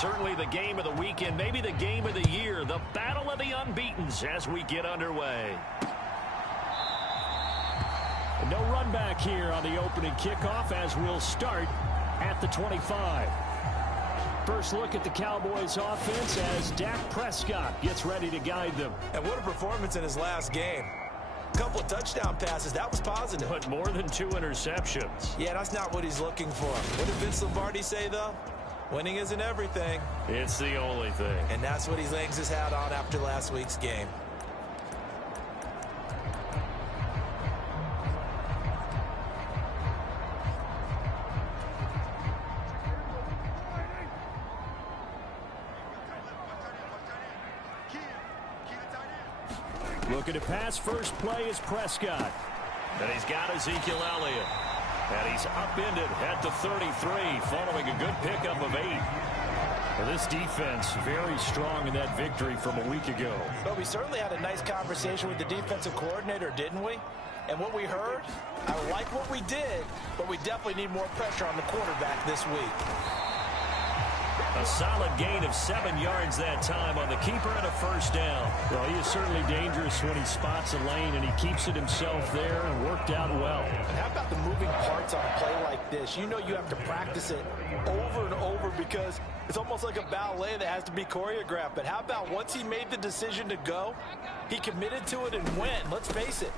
Certainly the game of the weekend, maybe the game of the year, the battle of the unbeatens as we get underway. No run back here on the opening kickoff as we'll start at the 25. First look at the Cowboys offense as Dak Prescott gets ready to guide them. And what a performance in his last game. A couple of touchdown passes, that was positive. But more than 2 interceptions. Yeah, that's not what he's looking for. What did Vince Lombardi say, though? Winning isn't everything. It's the only thing. And that's what he hangs his hat on after last week's game. Looking to pass, first play is Prescott. And he's got Ezekiel Elliott. And he's upended at the 33 following a good pickup of 8. Well, this defense very strong in that victory from a week ago. But we certainly had a nice conversation with the defensive coordinator, didn't we? And what we heard, I like what we did, but we definitely need more pressure on the quarterback this week. A solid gain of 7 yards that time on the keeper and a first down. Well, he is certainly dangerous when he spots a lane, and he keeps it himself there and worked out well. And how about the moving parts on a play like this? You know you have to practice it over and over because it's almost like a ballet that has to be choreographed. But how about once he made the decision to go, he committed to it and went. Let's face it,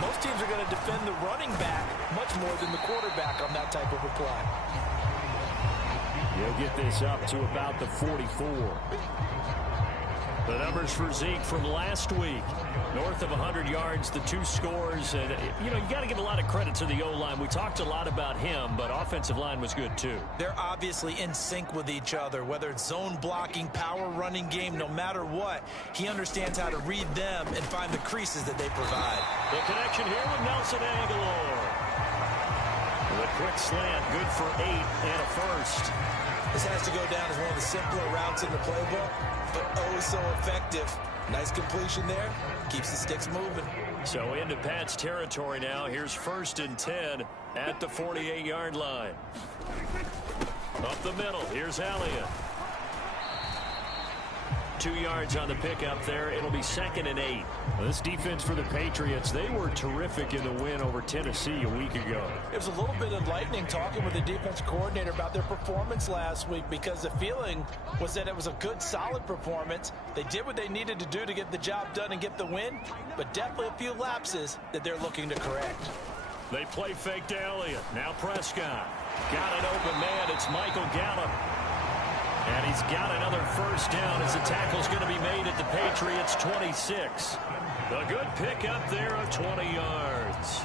most teams are going to defend the running back much more than the quarterback on that type of a play. He'll get this up to about the 44. The numbers for Zeke from last week. North of 100 yards, the 2 scores. And, you know, you got to give a lot of credit to the O-line. We talked a lot about him, but offensive line was good too. They're obviously in sync with each other, whether it's zone blocking, power running game, no matter what. He understands how to read them and find the creases that they provide. The connection here with Nelson Aguilar. The quick slant, good for 8 and a first. This has to go down as one of the simpler routes in the playbook, but oh so effective. Nice completion there. Keeps the sticks moving. So into Pat's territory now. Here's 1st and 10 at the 48-yard line. Up the middle. Here's Elliott. 2 yards on the pickup there. It'll be 2nd and 8. Well, this defense for the Patriots, they were terrific in the win over Tennessee a week ago. It was a little bit enlightening talking with the defense coordinator about their performance last week because the feeling was that it was a good, solid performance. They did what they needed to do to get the job done and get the win, but definitely a few lapses that they're looking to correct. They play fake to Elliott. Now Prescott. Got an open man. It's Michael Gallup. And he's got another first down as the tackle's going to be made at the Patriots' 26. A good pickup there of 20 yards.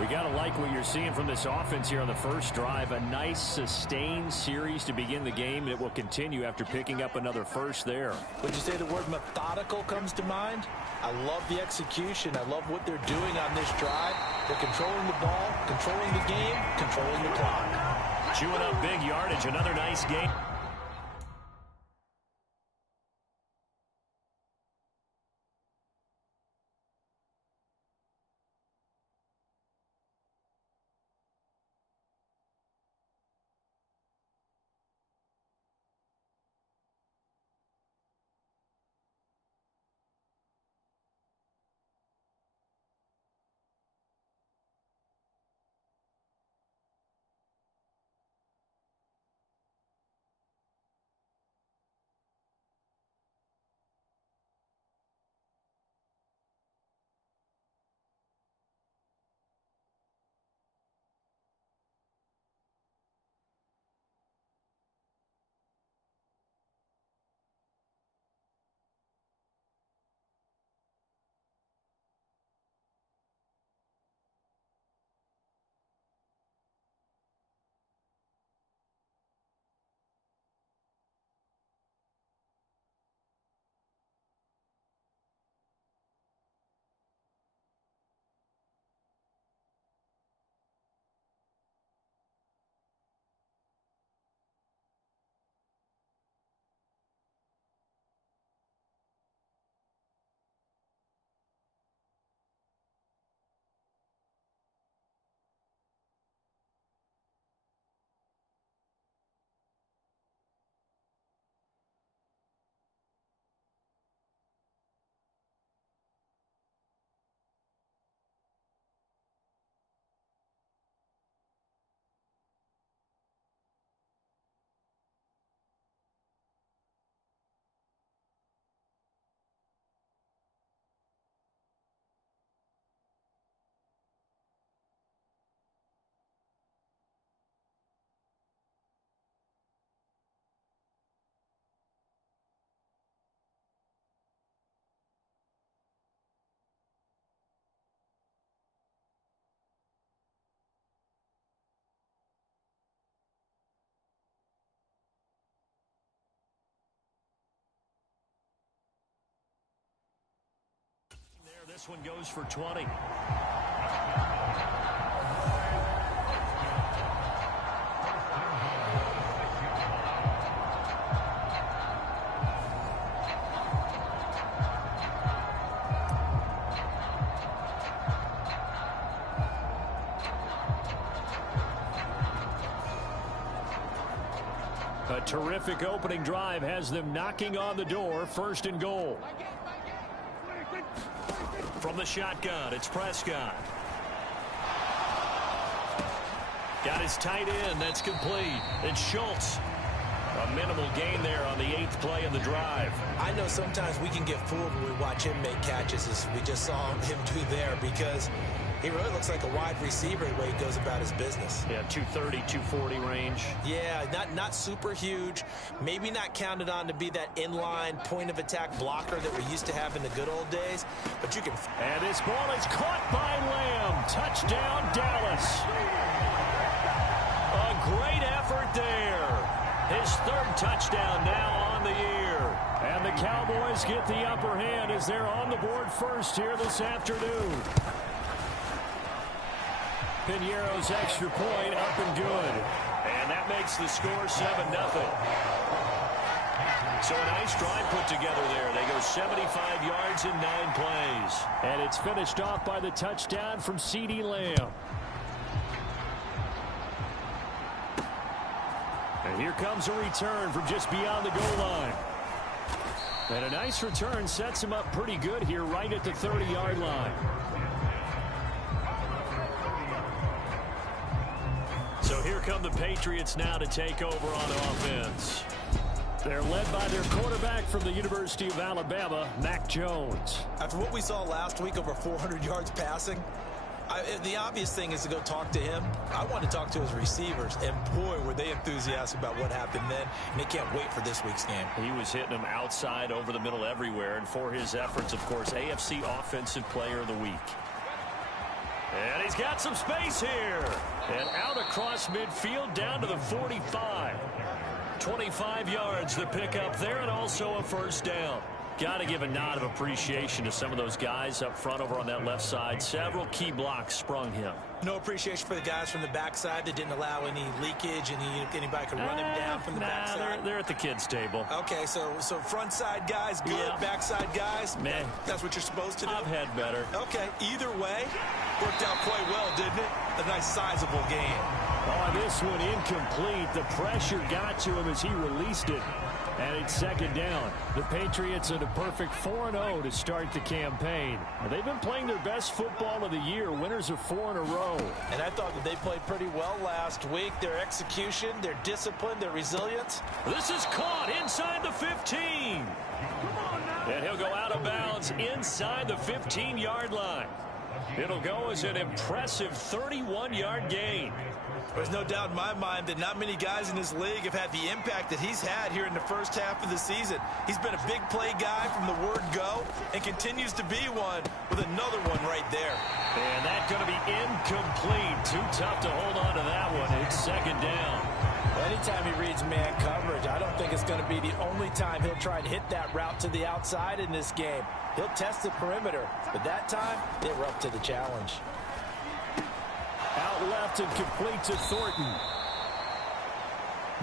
We got to like what you're seeing from this offense here on the first drive. A nice sustained series to begin the game. It will continue after picking up another first there. Would you say the word methodical comes to mind? I love the execution. I love what they're doing on this drive. They're controlling the ball, controlling the game, controlling the clock. Chewing up big yardage. Another nice game. this one goes for 20. A terrific opening drive has them knocking on the door. First and goal. From the shotgun, it's Prescott. Got his tight end. That's complete. It's Schultz. A minimal gain there on the 8th play of the drive. I know sometimes we can get fooled when we watch him make catches, as we just saw him do there, because he really looks like a wide receiver the way he goes about his business. Yeah, 230, 240 range. Yeah, not super huge. Maybe not counted on to be that inline point-of-attack blocker that we used to have in the good old days. But you can... And this ball is caught by Lamb. Touchdown, Dallas. A great effort there. His 3rd touchdown now on the year. And the Cowboys get the upper hand as they're on the board first here this afternoon. Piñeiro's extra point up and good. And that makes the score 7-0. So a nice drive put together there. They go 75 yards in 9 plays. And it's finished off by the touchdown from CeeDee Lamb. And here comes a return from just beyond the goal line. And a nice return sets him up pretty good here right at the 30-yard line. So here come the Patriots now to take over on offense. They're led by their quarterback from the University of Alabama, Mac Jones. After what we saw last week, over 400 yards passing, the obvious thing is to go talk to him. I want to talk to his receivers, and boy, were they enthusiastic about what happened then, and they can't wait for this week's game. He was hitting them outside, over the middle, everywhere, and for his efforts, of course, AFC Offensive Player of the Week. And he's got some space here. And out across midfield down to the 45. 25 yards the pickup there, and also a first down. Got to give a nod of appreciation to some of those guys up front over on that left side. Several key blocks sprung him. No appreciation for the guys from the backside that didn't allow any leakage, and anybody could run him down from the backside. They're at the kids' table. Okay, so front side guys good, yeah. Backside guys, man, that's what you're supposed to do. I've had better. Okay, either way, worked out quite well, didn't it? A nice sizable gain. Oh, this one incomplete. The pressure got to him as he released it. And it's second down. The Patriots at a perfect 4-0 to start the campaign. They've been playing their best football of the year. Winners of 4 in a row. And I thought that they played pretty well last week. Their execution, their discipline, their resilience. This is caught inside the 15. And he'll go out of bounds inside the 15-yard line. It'll go as an impressive 31-yard gain. There's no doubt in my mind that not many guys in this league have had the impact that he's had here in the first half of the season. He's been a big play guy from the word go and continues to be one with another one right there. And that's going to be incomplete. Too tough to hold on to that one. It's second down. Anytime he reads man coverage, I don't think it's going to be the only time he'll try and hit that route to the outside in this game. He'll test the perimeter, but that time they were up to the challenge. Out left and complete to Thornton.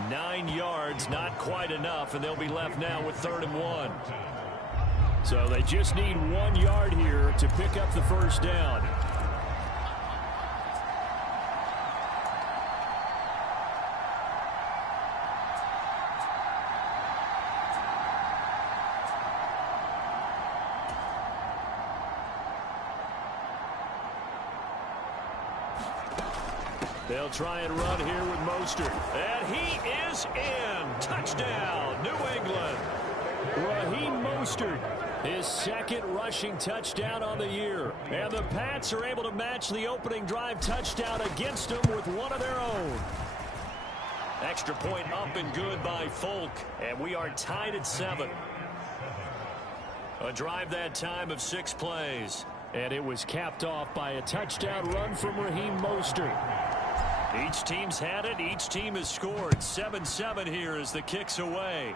9 yards, not quite enough, and they'll be left now with 3rd and 1. So they just need 1 yard here to pick up the first down. They'll try and run here with Mostert. And he is in. Touchdown, New England. Raheem Mostert, his 2nd rushing touchdown on the year. And the Pats are able to match the opening drive touchdown against them with one of their own. Extra point up and good by Folk. And we are tied at 7. A drive that time of 6 plays. And it was capped off by a touchdown run from Raheem Mostert. Each team's had it. Each team has scored. 7-7 here as the kick's away.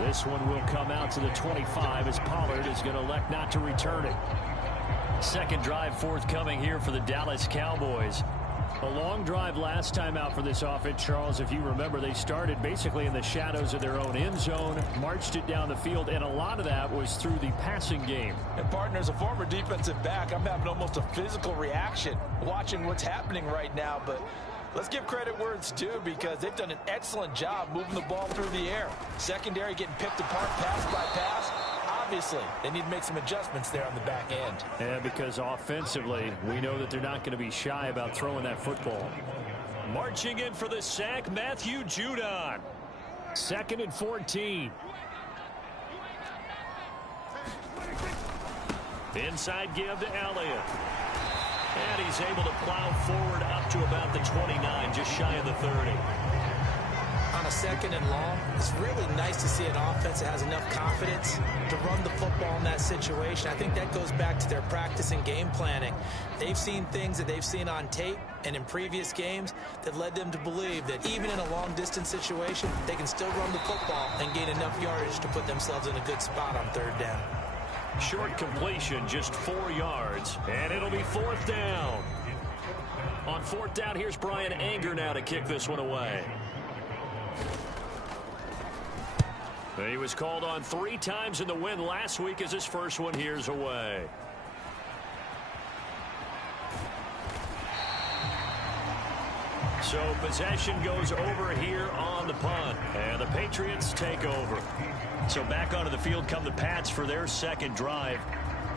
This one will come out to the 25 as Pollard is going to elect not to return it. Second drive forthcoming here for the Dallas Cowboys. A long drive last time out for this offense, Charles. If you remember, they started basically in the shadows of their own end zone, marched it down the field, and a lot of that was through the passing game. And partner, as a former defensive back, I'm having almost a physical reaction watching what's happening right now. But let's give credit where it's due, because they've done an excellent job moving the ball through the air. Secondary getting picked apart pass by pass. Obviously, they need to make some adjustments there on the back end. Yeah, because offensively, we know that they're not going to be shy about throwing that football. Marching in for the sack, Matthew Judon. 2nd and 14. Inside give to Elliott. And he's able to plow forward up to about the 29, just shy of the 30. On a 2nd and long, it's really nice to see an offense that has enough confidence to run the football in that situation. I think that goes back to their practice and game planning. They've seen things that they've seen on tape and in previous games that led them to believe that even in a long-distance situation, they can still run the football and gain enough yardage to put themselves in a good spot on 3rd down. Short completion, just 4 yards, and it'll be 4th down. On 4th down, here's Brian Anger now to kick this one away. He was called on 3 times in the win last week as his first one here's away. So possession goes over here on the punt, and the Patriots take over. So back onto the field come the Pats for their 2nd drive.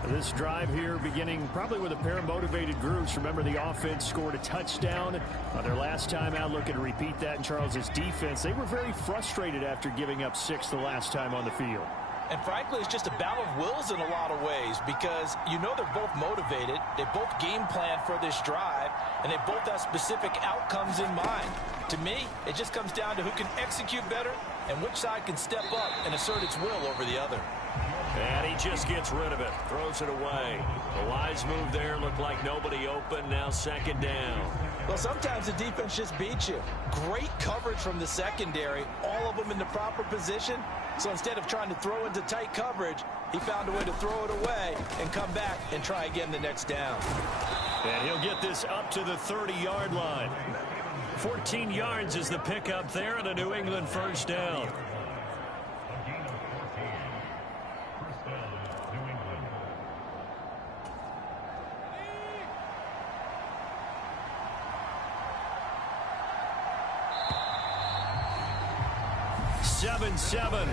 This drive here beginning probably with a pair of motivated groups. Remember, the offense scored a touchdown on their last time out. Looking to repeat that in Charles's defense. They were very frustrated after giving up 6 the last time on the field. And frankly, it's just a battle of wills in a lot of ways, because you know they're both motivated. They both game plan for this drive, and they both have specific outcomes in mind. To me, it just comes down to who can execute better and which side can step up and assert its will over the other. And he just gets rid of it, throws it away. The wise move there, looked like nobody open, now 2nd down. Well, sometimes the defense just beats you. Great coverage from the secondary, all of them in the proper position. So instead of trying to throw into tight coverage, he found a way to throw it away and come back and try again the next down. And he'll get this up to the 30-yard line. 14 yards is the pickup there, and a New England 1st down.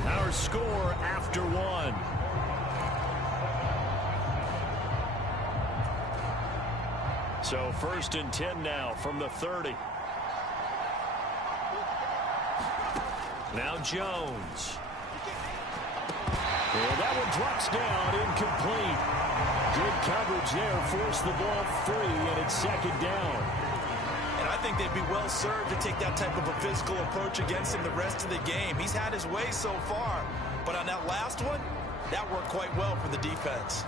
Our score after 1. So 1st and 10 now from the 30. Now Jones. And that one drops down, incomplete. Good coverage there, forced the ball free, and it's 2nd down. And I think they'd be well served to take that type of a physical approach against him the rest of the game. He's had his way so far, but on that last one, that worked quite well for the defense.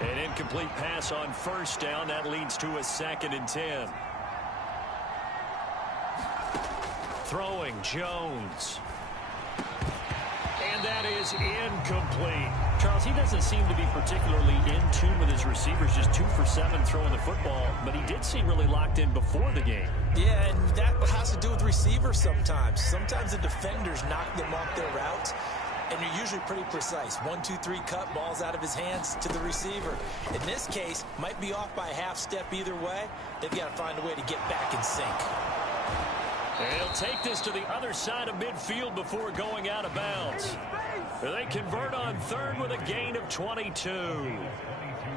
An incomplete pass on 1st down. That leads to a 2nd and 10. Throwing Jones. And that is incomplete. Charles, he doesn't seem to be particularly in tune with his receivers, just 2 for 7 throwing the football, but he did seem really locked in before the game. Yeah, and that has to do with receivers sometimes. Sometimes the defenders knock them off their routes, and they're usually pretty precise. 1, 2, 3 cut, balls out of his hands to the receiver. In this case, might be off by a half step either way. They've got to find a way to get back in sync. And he'll take this to the other side of midfield before going out of bounds. They convert on 3rd with a gain of 22.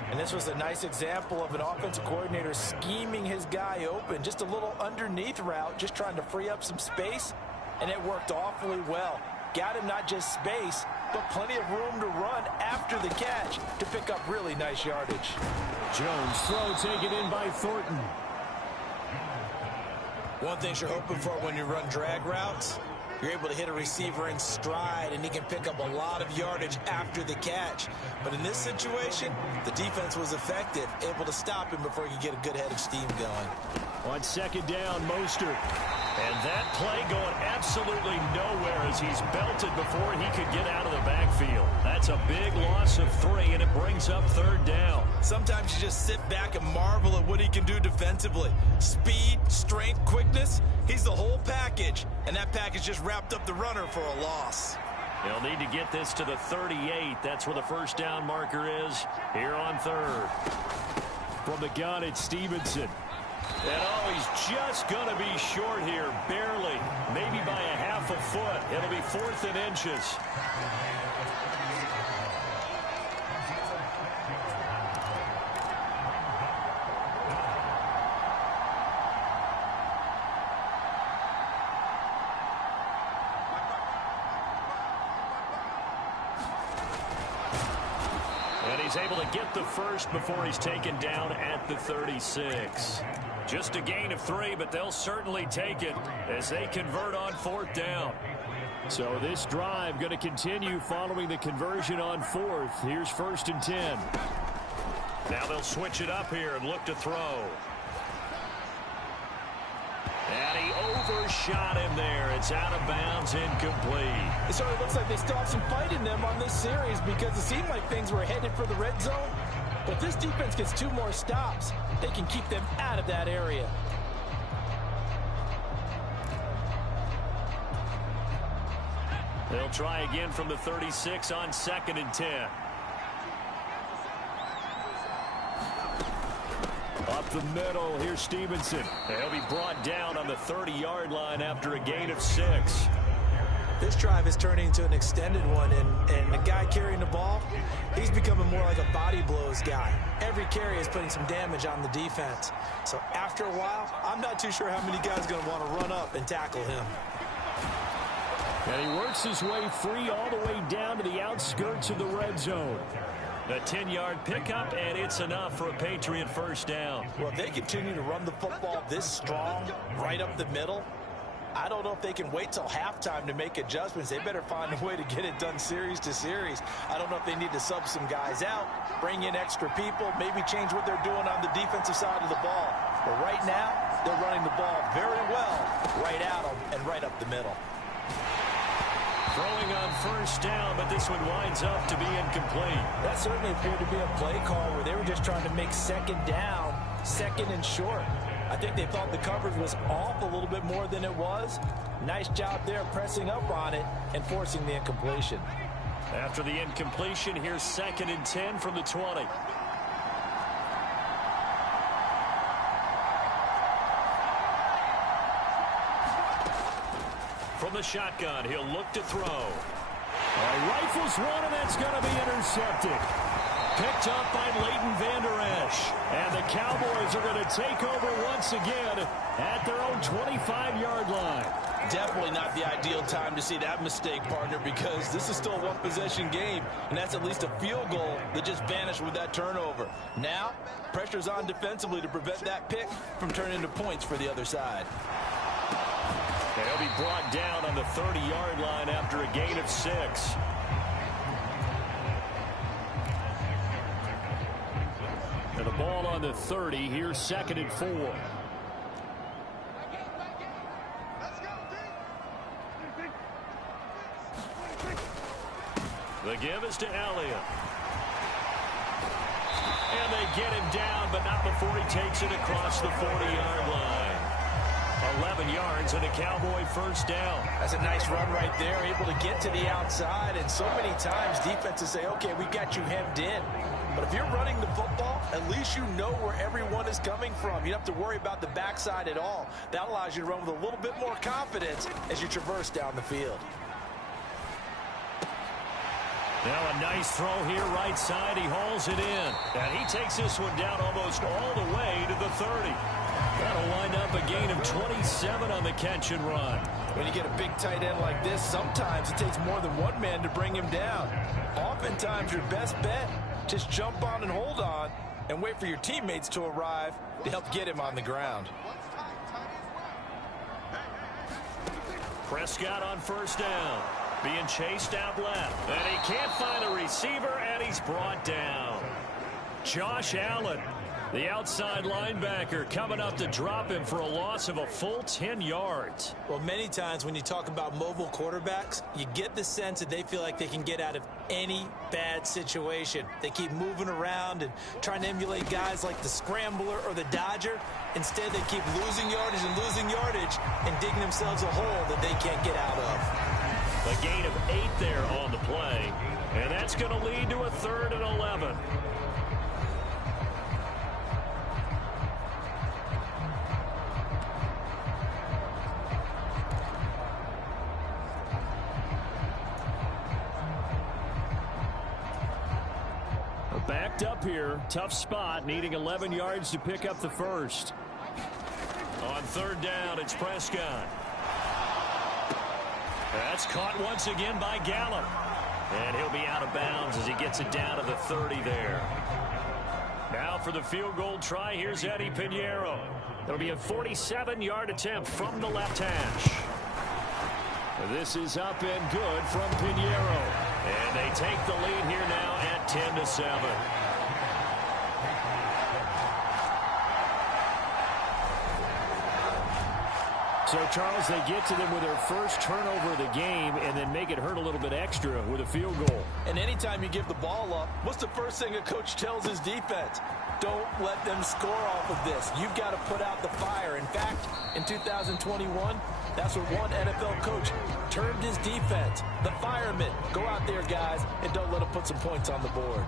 And this was a nice example of an offensive coordinator scheming his guy open. Just a little underneath route, just trying to free up some space, and it worked awfully well. Got him not just space, but plenty of room to run after the catch to pick up really nice yardage. Jones throw taken in by Thornton. One thing you're hoping for when you run drag routes, you're able to hit a receiver in stride, and he can pick up a lot of yardage after the catch. But in this situation, the defense was effective, able to stop him before he could get a good head of steam going. On 2nd down, Mostert. And that play going absolutely nowhere as he's belted before he could get out of the backfield. That's a big loss of 3, and it brings up 3rd down. Sometimes you just sit back and marvel at what he can do defensively. Speed, strength, quickness, he's the whole package. And that package just wrapped up the runner for a loss. They'll need to get this to the 38. That's where the first down marker is here on 3rd. From the gun, it's Stevenson. And he's just going to be short here, barely, maybe by a half a foot. It'll be 4th and inches. And he's able to get the first before he's taken down at the 36. Just a gain of 3, but they'll certainly take it as they convert on 4th down. So this drive going to continue following the conversion on 4th. Here's 1st and 10. Now they'll switch it up here and look to throw. And he overshot him there. It's out of bounds, incomplete. It sort of looks like they still have some fight in them on this series because it seemed like things were headed for the red zone. But if this defense gets 2 more stops, they can keep them out of that area. They'll try again from the 36 on 2nd and 10. Up the middle, here's Stevenson. He'll be brought down on the 30-yard line after a gain of 6. This drive is turning into an extended one, and the guy carrying the ball, he's becoming more like a body blows guy. Every carry is putting some damage on the defense. So after a while, I'm not too sure how many guys are going to want to run up and tackle him. And he works his way free all the way down to the outskirts of the red zone. A 10-yard pickup, and it's enough for a Patriot first down. Well, if they continue to run the football this strong, right up the middle, I don't know if they can wait till halftime to make adjustments. They better find a way to get it done series to series. I don't know if they need to sub some guys out, bring in extra people, maybe change what they're doing on the defensive side of the ball. But right now, they're running the ball very well right at them and right up the middle. Throwing on first down, but this one winds up to be incomplete. That certainly appeared to be a play call where they were just trying to make 2nd down, 2nd and short. I think they thought the coverage was off a little bit more than it was. Nice job there pressing up on it and forcing the incompletion. After the incompletion, here's 2nd and 10 from the 20. From the shotgun, he'll look to throw. Rifles one, and that's going to be intercepted. Picked up by Leighton Vander Esch. And the Cowboys are going to take over once again at their own 25-yard line. Definitely not the ideal time to see that mistake, partner, because this is still a one-possession game, and that's at least a field goal that just vanished with that turnover. Now, pressure's on defensively to prevent that pick from turning into points for the other side. They'll be brought down on the 30-yard line after a gain of 6. And the ball on the 30. Here's 2nd and 4. The give is to Elliott. And they get him down, but not before he takes it across the 40-yard line. 11 yards and a Cowboy first down. That's a nice run right there, able to get to the outside. And so many times defenses say, okay, we got you hemmed in. But if you're running the football, at least you know where everyone is coming from. You don't have to worry about the backside at all. That allows you to run with a little bit more confidence as you traverse down the field. Now a nice throw here right side. He hauls it in. And he takes this one down almost all the way to the 30. That'll wind up a gain of 27 on the catch and run. When you get a big tight end like this, sometimes it takes more than one man to bring him down. Oftentimes your best bet, just jump on and hold on and wait for your teammates to arrive to help get him on the ground. Prescott on first down. Being chased out left. And he can't find a receiver, and he's brought down. Josh Allen The outside linebacker coming up to drop him for a loss of a full 10 yards. Well, many times when you talk about mobile quarterbacks, you get the sense that they feel like they can get out of any bad situation. They keep moving around and trying to emulate guys like the Scrambler or the Dodger. Instead, they keep losing yardage and digging themselves a hole that they can't get out of. A gain of 8 there on the play, and that's going to lead to a 3rd and 11. Backed up here, tough spot, needing 11 yards to pick up the first. On 3rd down, it's Prescott. That's caught once again by Gallup. And he'll be out of bounds as he gets it down to the 30 there. Now for the field goal try, here's Eddie Pinheiro. It'll be a 47-yard attempt from the left hash. This is up and good from Pinheiro. And they take the lead here now at 10-7. So, Charles, they get to them with their first turnover of the game and then make it hurt a little bit extra with a field goal. And anytime you give the ball up, what's the first thing a coach tells his defense? Don't let them score off of this. You've got to put out the fire. In fact, in 2021, that's what one NFL coach termed his defense. The firemen. Go out there, guys, and don't let them put some points on the board.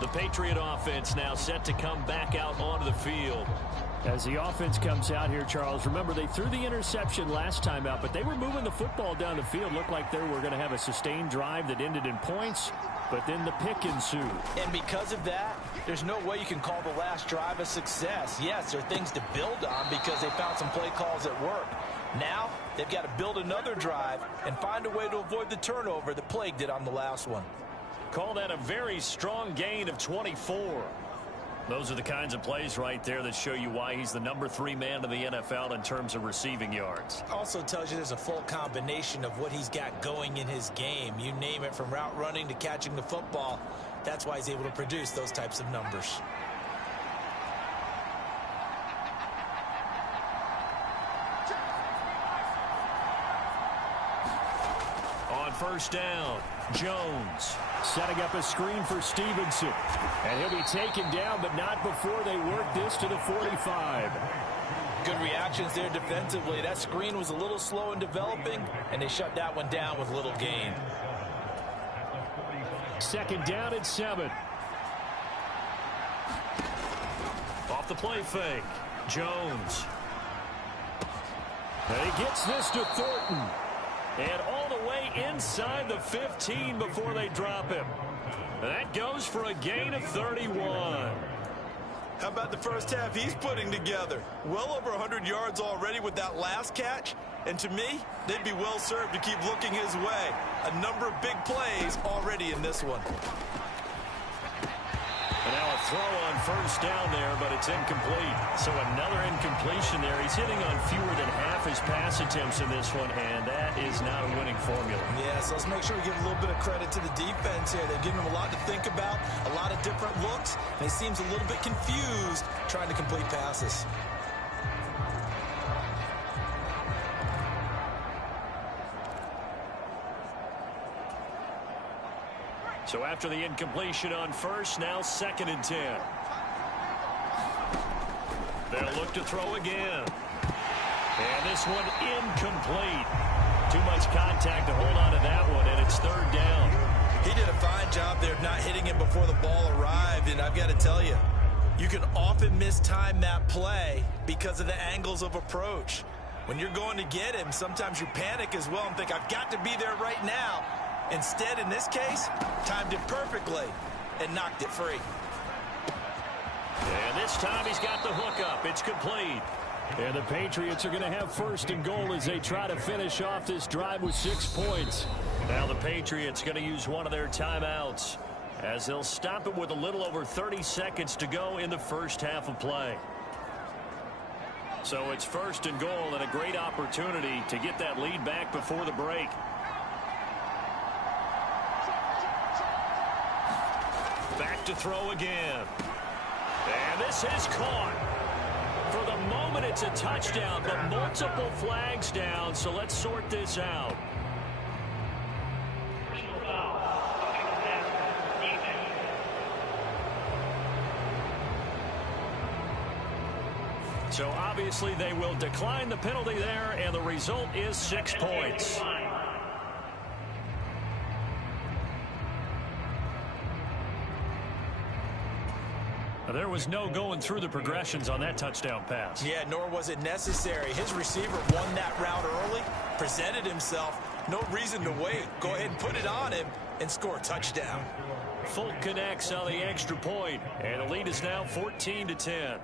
The Patriot offense now set to come back out onto the field. As the offense comes out here, Charles, remember they threw the interception last time out, but they were moving the football down the field. Looked like they were going to have a sustained drive that ended in points, but then the pick ensued. And because of that, there's no way you can call the last drive a success. Yes, there are things to build on because they found some play calls that work. Now, they've got to build another drive and find a way to avoid the turnover that plagued it on the last one. Call that a very strong gain of 24. Those are the kinds of plays right there that show you why he's the number 3 man in the NFL in terms of receiving yards. Also tells you there's a full combination of what he's got going in his game. You name it, from route running to catching the football. That's why he's able to produce those types of numbers. On 1st down, Jones setting up a screen for Stevenson. And he'll be taken down, but not before they work this to the 45. Good reactions there defensively. That screen was a little slow in developing, and they shut that one down with little gain. 2nd down and 7. Off the play fake, Jones. And he gets this to Thornton. And all the way inside the 15 before they drop him. That goes for a gain of 31. How about the first half he's putting together? Well over 100 yards already with that last catch. And to me, they'd be well served to keep looking his way. A number of big plays already in this one. And now a throw on 1st down there, but it's incomplete. So another incompletion there. He's hitting on fewer than half his pass attempts in this one, and that is not a winning formula. Yeah, so let's make sure we give a little bit of credit to the defense here. They've given him a lot to think about, a lot of different looks, and he seems a little bit confused trying to complete passes. So after the incompletion on 1st, now 2nd and 10. They'll look to throw again. And this one incomplete. Too much contact to hold on to that one, and it's 3rd down. He did a fine job there of not hitting him before the ball arrived, and I've got to tell you, you can often mistime that play because of the angles of approach. When you're going to get him, sometimes you panic as well and think, I've got to be there right now. Instead, in this case, timed it perfectly and knocked it free. And this time he's got the hook up. It's complete. And the Patriots are going to have 1st and goal as they try to finish off this drive with 6 points. Now the Patriots going to use one of their timeouts as they'll stop it with a little over 30 seconds to go in the first half of play. So it's 1st and goal and a great opportunity to get that lead back before the break. Back to throw again. And this is caught. For the moment, it's a touchdown, but multiple flags down, so let's sort this out. So obviously they will decline the penalty there, and the result is 6 points. There was no going through the progressions on that touchdown pass. Yeah, nor was it necessary. His receiver won that route early, presented himself. No reason to wait. Go ahead and put it on him and score a touchdown. Folk connects on the extra point, and the lead is now 14-10.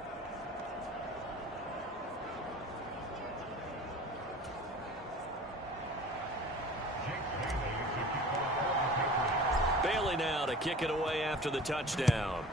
Bailey now to kick it away after the touchdown.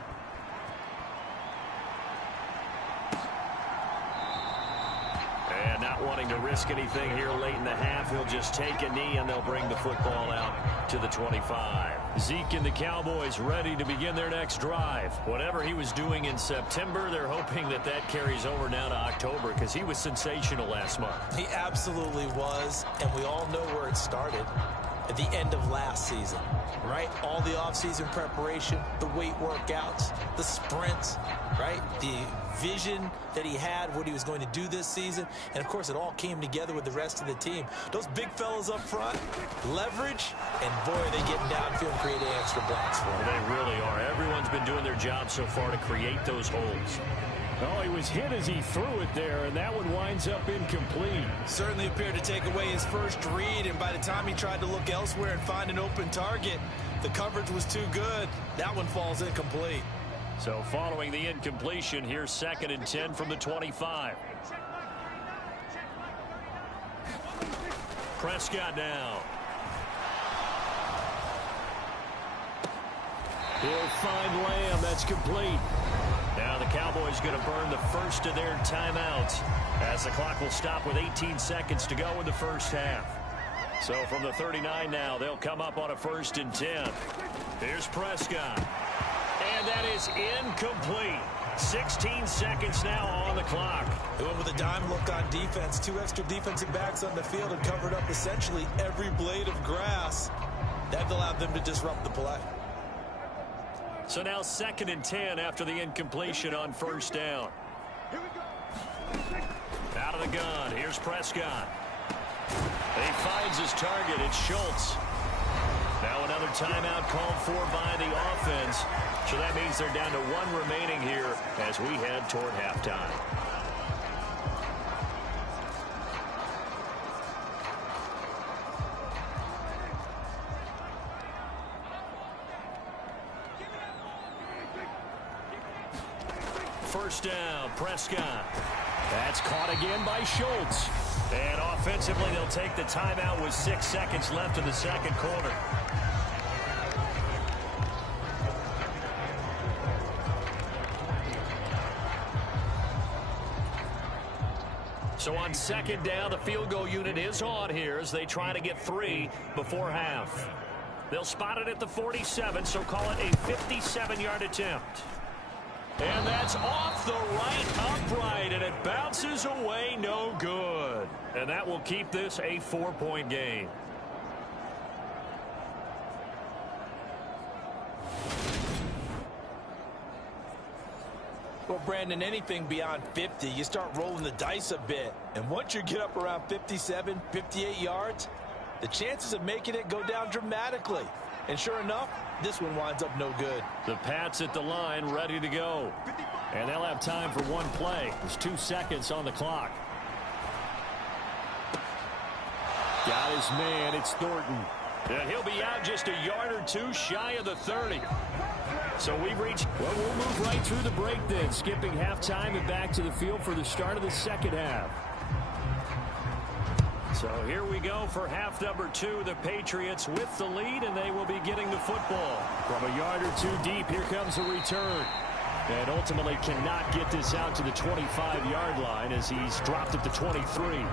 And not wanting to risk anything here late in the half, he'll just take a knee and they'll bring the football out to the 25. Zeke and the Cowboys ready to begin their next drive. Whatever he was doing in September, they're hoping that that carries over now to October because he was sensational last month. He absolutely was, and we all know where it started. At the end of last season, right? All the offseason preparation, the weight workouts, the sprints, right? The vision that he had, what he was going to do this season. And, of course, it all came together with the rest of the team. Those big fellas up front, leverage, and, boy, are they getting downfield and creating extra blocks for him. They really are. Everyone's been doing their job so far to create those holes. Oh, he was hit as he threw it there, and that one winds up incomplete. Certainly appeared to take away his first read, and by the time he tried to look elsewhere and find an open target, the coverage was too good. That one falls incomplete. So following the incompletion, here's 2nd and 10 from the 25. Prescott now. He'll find Lamb. That's complete. Now the Cowboys going to burn the first of their timeouts as the clock will stop with 18 seconds to go in the first half. So from the 39 now, they'll come up on a 1st and 10. Here's Prescott. And that is incomplete. 16 seconds now on the clock. They went with a dime look on defense. 2 extra defensive backs on the field and covered up essentially every blade of grass. That allowed them to disrupt the play. So now 2nd and 10 after the incompletion on 1st down. Out of the gun. Here's Prescott. He finds his target. It's Schultz. Now another timeout called for by the offense. So that means they're down to 1 remaining here as we head toward halftime. First down, Prescott. That's caught again by Schultz. And offensively, they'll take the timeout with 6 seconds left in the second quarter. So on 2nd down, the field goal unit is on here as they try to get 3 before half. They'll spot it at the 47, so call it a 57-yard attempt. And that's off the right upright, and it bounces away no good. And that will keep this a 4-point game. Well, Brandon, anything beyond 50, you start rolling the dice a bit. And once you get up around 57, 58 yards, the chances of making it go down dramatically. And sure enough, this one winds up no good. The Pats at the line ready to go. And they'll have time for 1 play. There's 2 seconds on the clock. Got his man. It's Thornton. And he'll be out just a yard or 2 shy of the 30. So we've reached, well, we'll move right through the break then, skipping halftime and back to the field for the start of the second half. So here we go for half number 2. The Patriots with the lead, and they will be getting the football. From a yard or 2 deep, here comes the return. And ultimately cannot get this out to the 25-yard line as he's dropped at the 23.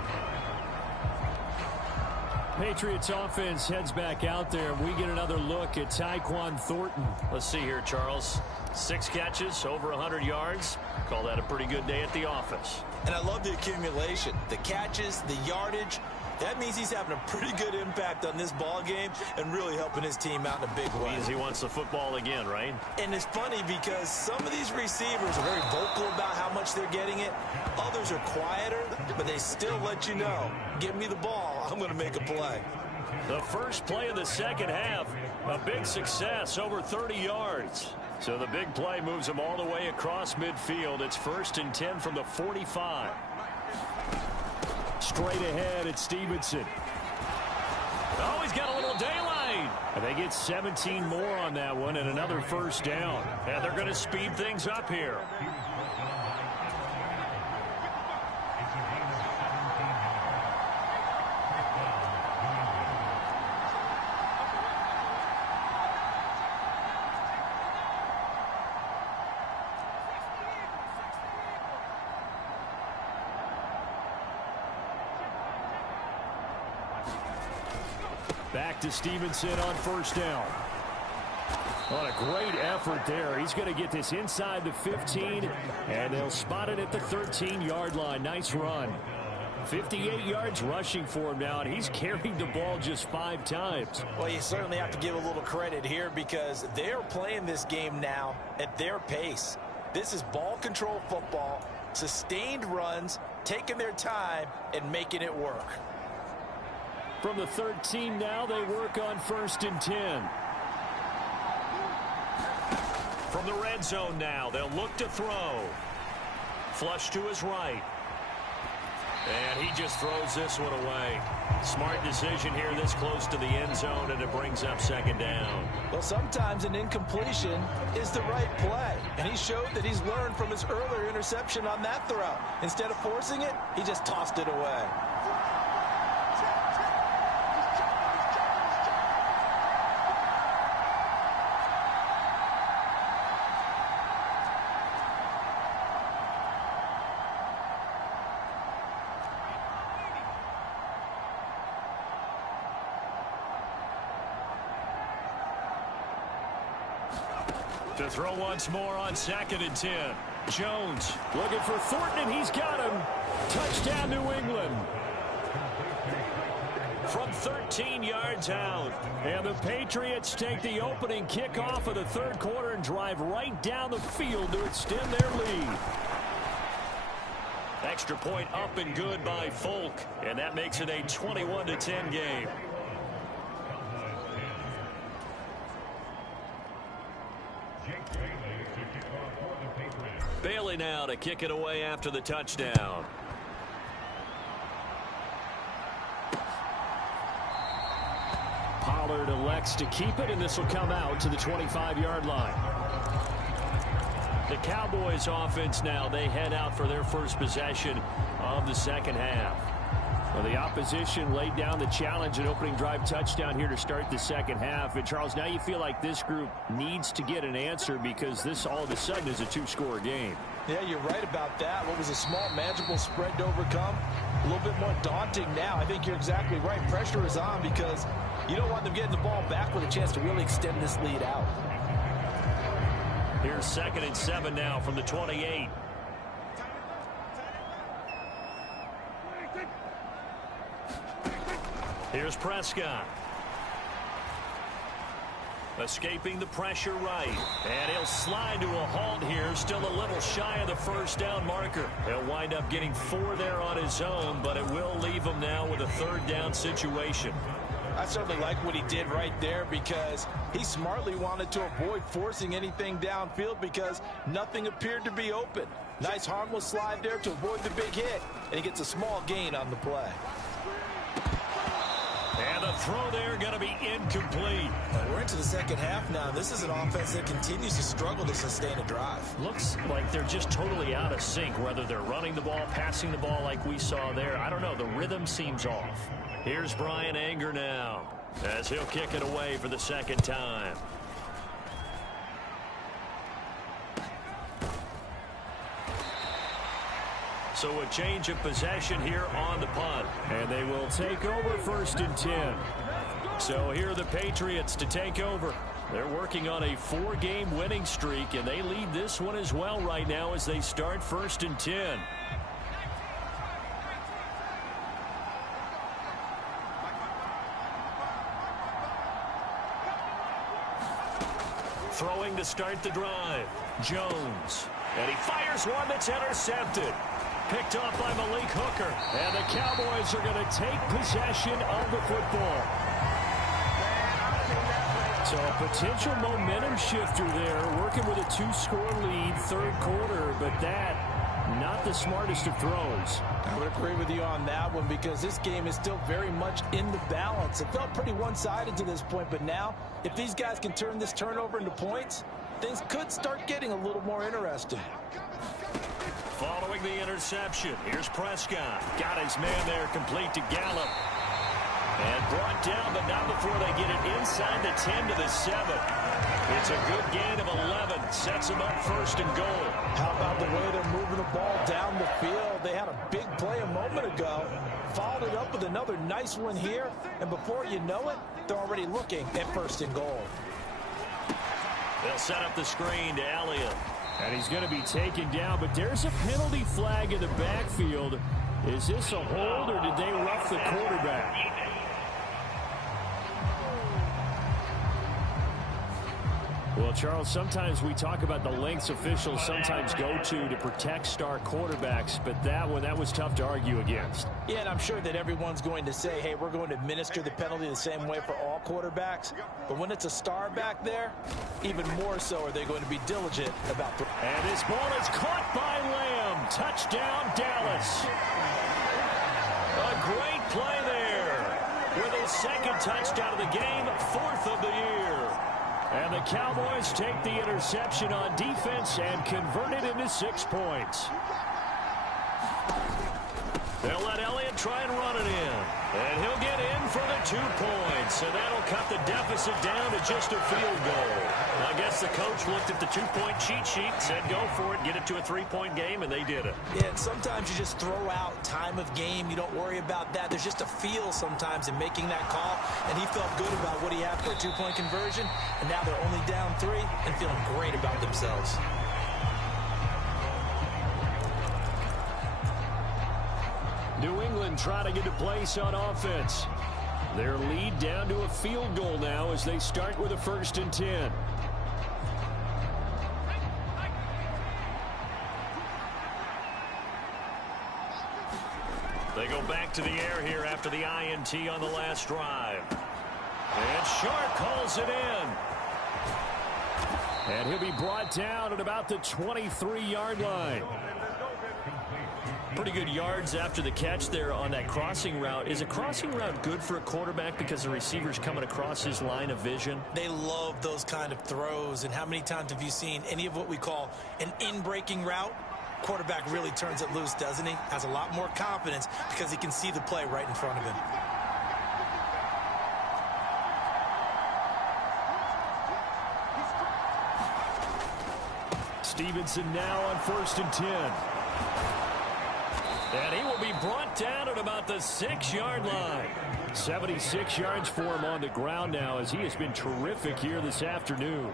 Patriots offense heads back out there. We get another look at Tyquan Thornton. Let's see here, Charles. 6 catches, over 100 yards. Call that a pretty good day at the office. And I love the accumulation, the catches, the yardage. That means he's having a pretty good impact on this ball game and really helping his team out in a big way. Means he wants the football again, right? And it's funny because some of these receivers are very vocal about how much they're getting it. Others are quieter, but they still let you know, give me the ball, I'm going to make a play. The first play of the second half, a big success, over 30 yards. So the big play moves them all the way across midfield. It's 1st and 10 from the 45. Straight ahead at Stevenson. Oh, he's got a little daylight. And they get 17 more on that one and another first down. And they're going to speed things up here. Back to Stevenson on first down. What a great effort there. He's going to get this inside the 15, and they'll spot it at the 13-yard line. Nice run. 58 yards rushing for him now, and he's carried the ball just 5 times. Well, you certainly have to give a little credit here because they're playing this game now at their pace. This is ball control football, sustained runs, taking their time, and making it work. From the 13 now, they work on 1st and 10. From the red zone now, they'll look to throw. Flush to his right. And he just throws this one away. Smart decision here this close to the end zone, and it brings up 2nd down. Well, sometimes an incompletion is the right play. And he showed that he's learned from his earlier interception on that throw. Instead of forcing it, he just tossed it away. To throw once more on 2nd and 10. Jones looking for Thornton, and he's got him. Touchdown, New England. From 13 yards out. And the Patriots take the opening kickoff of the 3rd quarter and drive right down the field to extend their lead. Extra point up and good by Folk. And that makes it a 21-10 game. Bailey now to kick it away after the touchdown. Pollard elects to keep it, and this will come out to the 25-yard line. The Cowboys offense now, they head out for their first possession of the second half. Well, the opposition laid down the challenge and opening drive touchdown here to start the second half. And, Charles, now you feel like this group needs to get an answer because this all of a sudden is a 2-score game. Yeah, you're right about that. What was a small, manageable spread to overcome, a little bit more daunting now. I think you're exactly right. Pressure is on because you don't want them getting the ball back with a chance to really extend this lead out. Here's 2nd and 7 now from the 28. Here's Prescott. Escaping the pressure right. And he'll slide to a halt here. Still a little shy of the first down marker. He'll wind up getting 4 there on his own, but it will leave him now with a 3rd down situation. I certainly like what he did right there because he smartly wanted to avoid forcing anything downfield because nothing appeared to be open. Nice harmless slide there to avoid the big hit, and he gets a small gain on the play. And the throw there going to be incomplete. We're into the second half now. This is an offense that continues to struggle to sustain a drive. Looks like they're just totally out of sync, whether they're running the ball, passing the ball like we saw there. I don't know. The rhythm seems off. Here's Brian Anger now as he'll kick it away for the 2nd time. So a change of possession here on the punt. And they will take over 1st and 10. So here are the Patriots to take over. They're working on a 4-game winning streak, and they lead this one as well right now as they start 1st and 10. Throwing to start the drive. Jones. And he fires one that's intercepted. Picked off by Malik Hooker. And the Cowboys are going to take possession of the football. So a potential momentum shifter there, working with a 2-score lead, 3rd quarter, but that, not the smartest of throws. I would agree with you on that one because this game is still very much in the balance. It felt pretty one-sided to this point, but now, if these guys can turn this turnover into points, things could start getting a little more interesting. Following the interception, here's Prescott. Got his man there, complete to Gallup. And brought down, but not before they get it inside the 10 to the 7. It's a good gain of 11. Sets them up 1st and goal. How about the way they're moving the ball down the field? They had a big play a moment ago. Followed it up with another nice one here. And before you know it, they're already looking at 1st and goal. They'll set up the screen to Elliott. And he's going to be taken down, but there's a penalty flag in the backfield. Is this a hold, or did they rough the quarterback? Well, Charles, sometimes we talk about the lengths officials sometimes go to protect star quarterbacks, but that one, that was tough to argue against. Yeah, and I'm sure that everyone's going to say, hey, we're going to administer the penalty the same way for all quarterbacks. But when it's a star back there, even more so are they going to be diligent about the... And this ball is caught by Lamb. Touchdown, Dallas. A great play there. With his 2nd touchdown of the game, 4th of the year. And the Cowboys take the interception on defense and convert it into 6 points. They'll let Elliott try and run it in. And he'll get in for the 2 points. And that'll cut the deficit down to just a field goal. I guess the coach looked at the 2-point cheat sheet, said go for it, get it to a 3-point game, and they did it. Yeah, and sometimes you just throw out time of game. You don't worry about that. There's just a feel sometimes in making that call. And he felt good about what he had for a 2-point conversion. And now they're only down 3 and feeling great about themselves. New England trying to get a place on offense. Their lead down to a field goal now as they start with a 1st and 10. They go back to the air here after the INT on the last drive. And Sharp calls it in. And he'll be brought down at about the 23-yard line. Pretty good yards after the catch there on that crossing route. Is a crossing route good for a quarterback because the receiver's coming across his line of vision? They love those kind of throws. And how many times have you seen any of what we call an in-breaking route? Quarterback really turns it loose, doesn't he? Has a lot more confidence because he can see the play right in front of him. Stevenson now on 1st and 10. And he will be brought down at about the 6-yard line. 76 yards for him on the ground now as he has been terrific here this afternoon.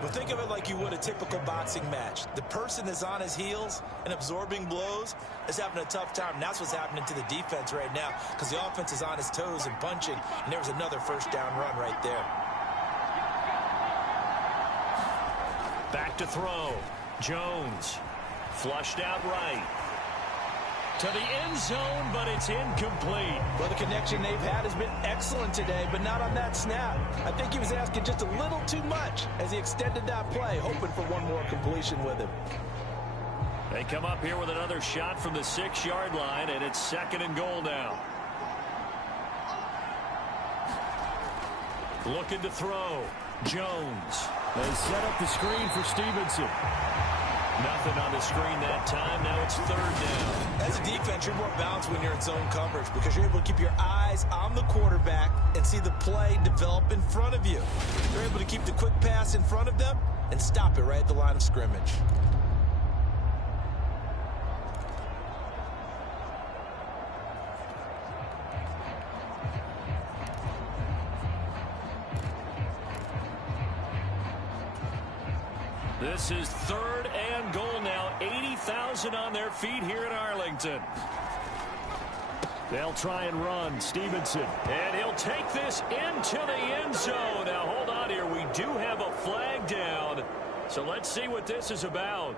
Well, think of it like you would a typical boxing match. The person that's on his heels and absorbing blows is having a tough time. And that's what's happening to the defense right now because the offense is on his toes and punching. And there was another 1st down run right there. Back to throw. Jones. Flushed out right. To the end zone, but it's incomplete. Well, the connection they've had has been excellent today, but not on that snap. I think he was asking just a little too much as he extended that play, hoping for one more completion with him. They come up here with another shot from the 6-yard line, and it's 2nd and goal now. Looking to throw. Jones. They set up the screen for Stevenson. Nothing on the screen that time. Now it's 3rd down. As a defense, you're more balanced when you're in zone coverage because you're able to keep your eyes on the quarterback and see the play develop in front of you. You're able to keep the quick pass in front of them and stop it right at the line of scrimmage. This is 3rd and goal now. 80,000 on their feet here in Arlington. They'll try and run. Stevenson. And he'll take this into the end zone. Now, hold on here. We do have a flag down. So let's see what this is about.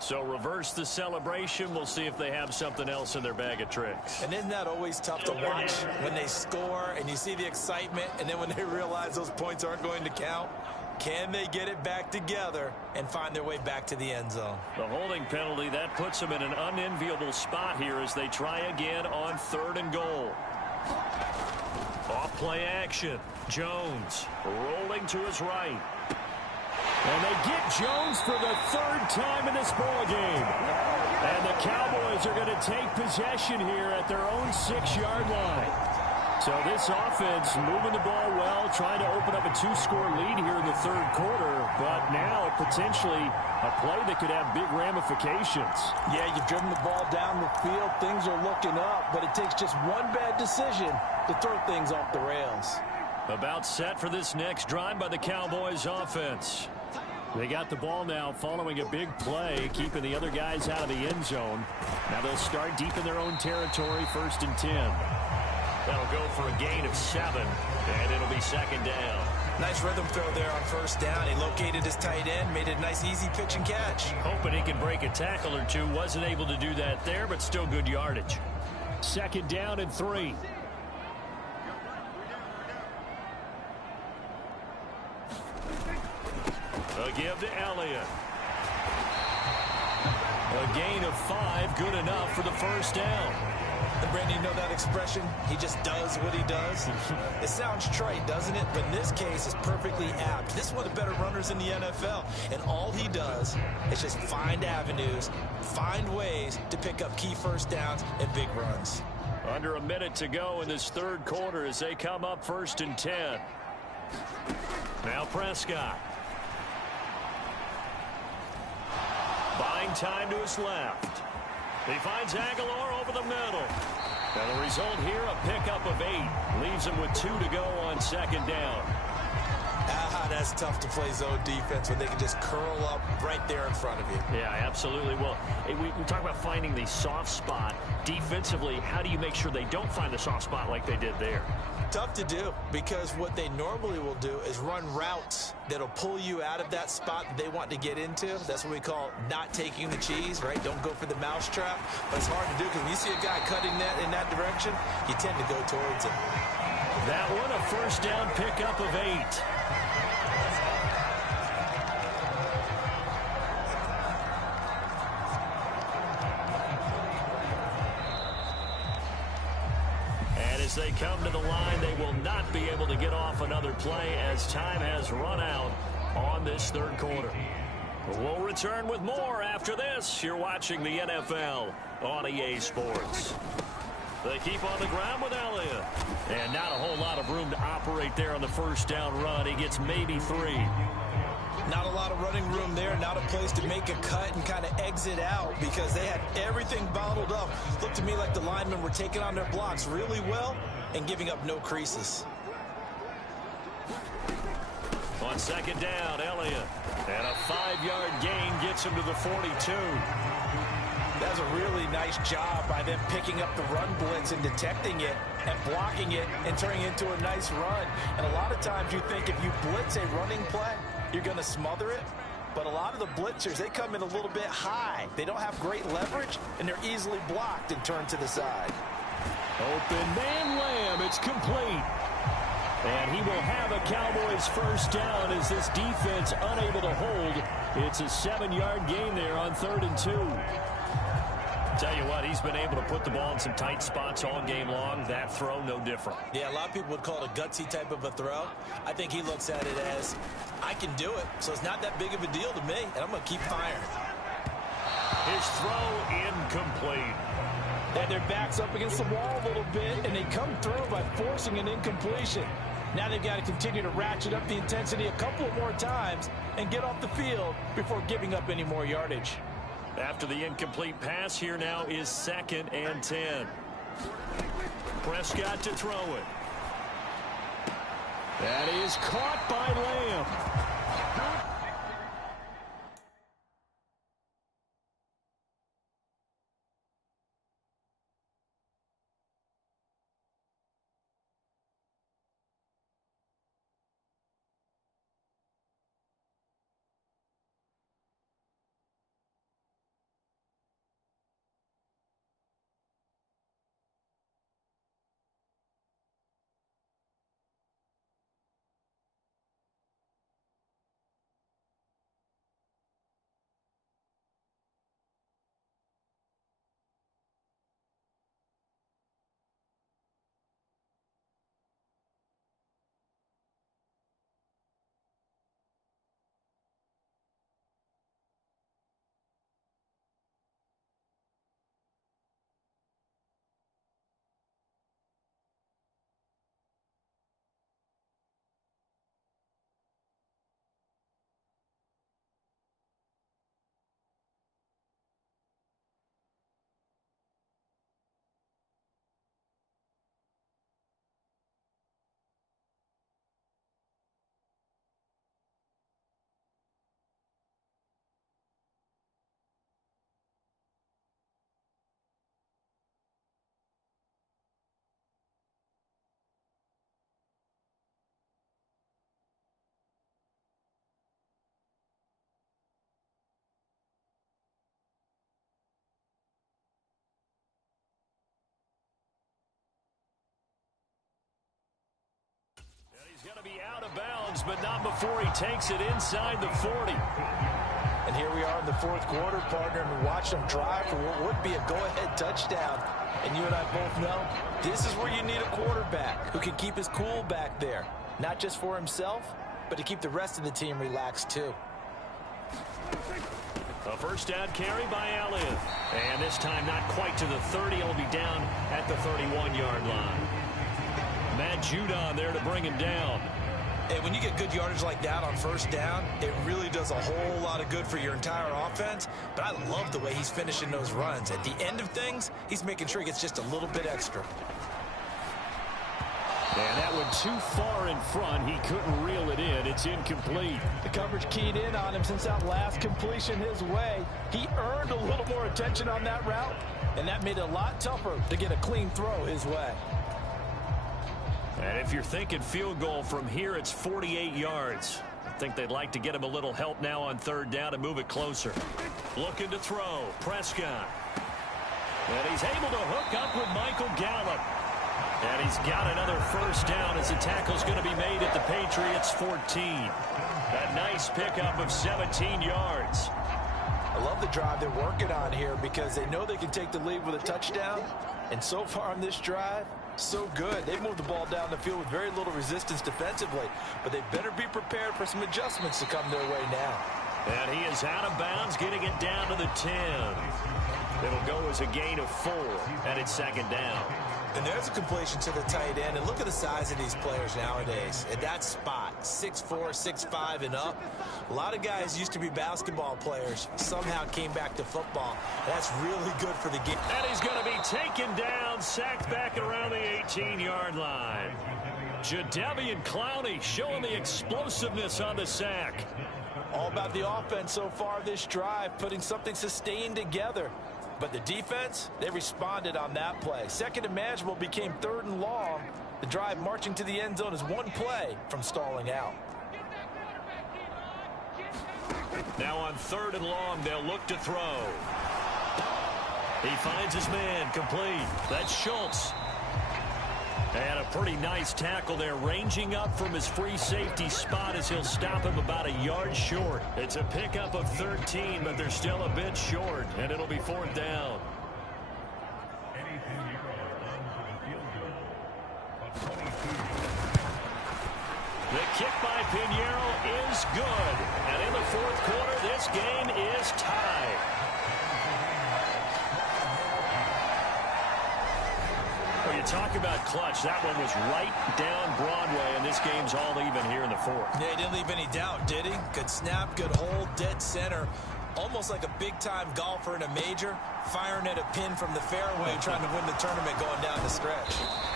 So reverse the celebration. We'll see if they have something else in their bag of tricks. And isn't that always tough to watch when they score and you see the excitement, and then when they realize those points aren't going to count? Can they get it back together and find their way back to the end zone? The holding penalty, that puts them in an unenviable spot here as they try again on 3rd and goal. Off play action. Jones rolling to his right. And they get Jones for the 3rd time in this ball game. And the Cowboys are going to take possession here at their own 6-yard line. So this offense moving the ball well, trying to open up a 2-score lead here in the 3rd quarter. But now potentially a play that could have big ramifications. Yeah, you've driven the ball down the field. Things are looking up, but it takes just one bad decision to throw things off the rails. About set for this next drive by the Cowboys offense. They got the ball now following a big play, keeping the other guys out of the end zone. Now they'll start deep in their own territory, 1st and 10. That'll go for a gain of 7, and it'll be 2nd down. Nice rhythm throw there on 1st down. He located his tight end, made it a nice easy pitch and catch. Hoping he can break a tackle or two. Wasn't able to do that there, but still good yardage. 2nd down and 3. A give to Elliott. A gain of 5, good enough for the 1st down. And Brandon, you know that expression? He just does what he does. It sounds trite, doesn't it? But in this case, it's perfectly apt. This is one of the better runners in the NFL. And all he does is just find avenues, find ways to pick up key 1st downs and big runs. Under a minute to go in this 3rd quarter as they come up 1st and 10. Now Prescott. Buying time to his left. He finds Aguilar over the middle. Now the result here, a pickup of 8. Leaves him with 2 to go on 2nd down. That's tough to play zone defense when they can just curl up right there in front of you. Yeah, absolutely. Well, we talk about finding the soft spot. Defensively, how do you make sure they don't find the soft spot like they did there? Tough to do, because what they normally will do is run routes that'll pull you out of that spot that they want to get into. That's what we call not taking the cheese, right? Don't go for the mousetrap. But it's hard to do because when you see a guy cutting that in that direction, you tend to go towards him. That one, a 1st down pickup of 8. As they come to the line, they will not be able to get off another play as time has run out on this 3rd quarter. We'll return with more after this. You're watching the NFL on EA Sports. They keep on the ground with Elliott. And not a whole lot of room to operate there on the 1st down run. He gets maybe 3. Not a lot of running room there, not a place to make a cut and kind of exit out because they had everything bottled up. Looked to me like the linemen were taking on their blocks really well and giving up no creases. On 2nd down, Elliott. And a 5-yard gain gets him to the 42. That's a really nice job by them picking up the run blitz and detecting it and blocking it and turning it into a nice run. And a lot of times you think if you blitz a running play, you're going to smother it. But a lot of the blitzers, they come in a little bit high. They don't have great leverage, and they're easily blocked and turned to the side. Open man Lamb. It's complete. And he will have a Cowboys 1st down as this defense unable to hold. It's a 7-yard gain there on 3rd and 2. Tell you what, he's been able to put the ball in some tight spots all game long. That throw, no different. Yeah, a lot of people would call it a gutsy type of a throw. I think he looks at it as, I can do it, so it's not that big of a deal to me, and I'm going to keep firing. His throw incomplete. And their back's up against the wall a little bit, and they come through by forcing an incompletion. Now they've got to continue to ratchet up the intensity a couple of more times and get off the field before giving up any more yardage. After the incomplete pass, here now is 2nd and 10. Prescott to throw it. That is caught by Lamb. He's going to be out of bounds, but not before he takes it inside the 40. And here we are in the fourth quarter, partner, and we watch them drive for what would be a go-ahead touchdown. And you and I both know this is where you need a quarterback who can keep his cool back there, not just for himself, but to keep the rest of the team relaxed too. A first down carry by Elliott. And this time not quite to the 30. He'll be down at the 31-yard line. Matt Judon there to bring him down. And when you get good yardage like that on first down, it really does a whole lot of good for your entire offense. But I love the way he's finishing those runs. At the end of things, he's making sure he gets just a little bit extra. And that one too far in front. He couldn't reel it in. It's incomplete. The coverage keyed in on him since that last completion his way. He earned a little more attention on that route, and that made it a lot tougher to get a clean throw his way. And if you're thinking field goal from here, it's 48 yards. I think they'd like to get him a little help now on third down and move it closer. Looking to throw. Prescott. And he's able to hook up with Michael Gallup. And he's got another first down as the tackle's going to be made at the Patriots 14. A nice pickup of 17 yards. I love the drive they're working on here because they know they can take the lead with a touchdown. And so far on this drive, so good. They've moved the ball down the field with very little resistance defensively, but they better be prepared for some adjustments to come their way now. And he is out of bounds, getting it down to the 10. It'll go as a gain of 4, and it's second down. And there's a completion to the tight end. And look at the size of these players nowadays. At that spot, 6'4", 6'5", and up. A lot of guys used to be basketball players. Somehow came back to football. That's really good for the game. And he's going to be taken down, sacked back around the 18-yard line. Jadeveon Clowney showing the explosiveness on the sack. All about the offense so far this drive, putting something sustained together. But the defense, they responded on that play. Second and manageable became third and long. The drive marching to the end zone is one play from stalling out. Now on third and long, they'll look to throw. He finds his man, complete. That's Schultz. And a pretty nice tackle there, ranging up from his free safety spot as he'll stop him about a yard short. It's a pickup of 13, but they're still a bit short, and it'll be fourth down. The kick by Pinheiro is good. And in the fourth quarter, this game is tied. Well, you talk about clutch. That one was right down Broadway, and this game's all even here in the fourth. Yeah, he didn't leave any doubt, did he? Good snap, good hold, dead center. Almost like a big-time golfer in a major, firing at a pin from the fairway, trying to win the tournament going down the stretch.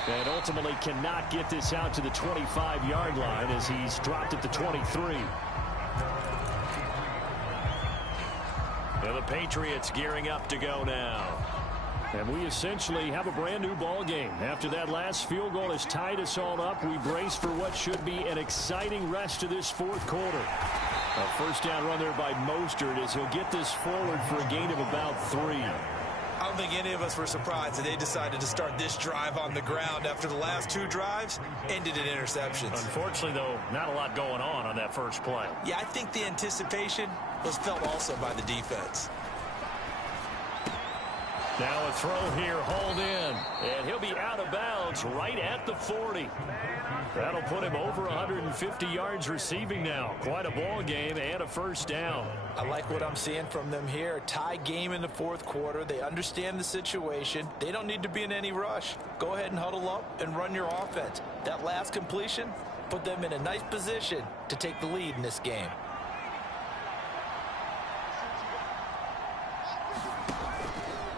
And ultimately cannot get this out to the 25-yard line as he's dropped at the 23. And the Patriots gearing up to go now. And we essentially have a brand new ball game. After that last field goal has tied us all up, we brace for what should be an exciting rest of this fourth quarter. A first down run there by Mostert as he'll get this forward for a gain of about 3. I don't think any of us were surprised that they decided to start this drive on the ground after the last 2 drives ended in interceptions. Unfortunately, though, not a lot going on that first play. Yeah, I think the anticipation was felt also by the defense. Now a throw here, hauled in, and he'll be out of bounds right at the 40. That'll put him over 150 yards receiving now. Quite a ball game and a first down. I like what I'm seeing from them here. Tie game in the fourth quarter. They understand the situation. They don't need to be in any rush. Go ahead and huddle up and run your offense. That last completion put them in a nice position to take the lead in this game.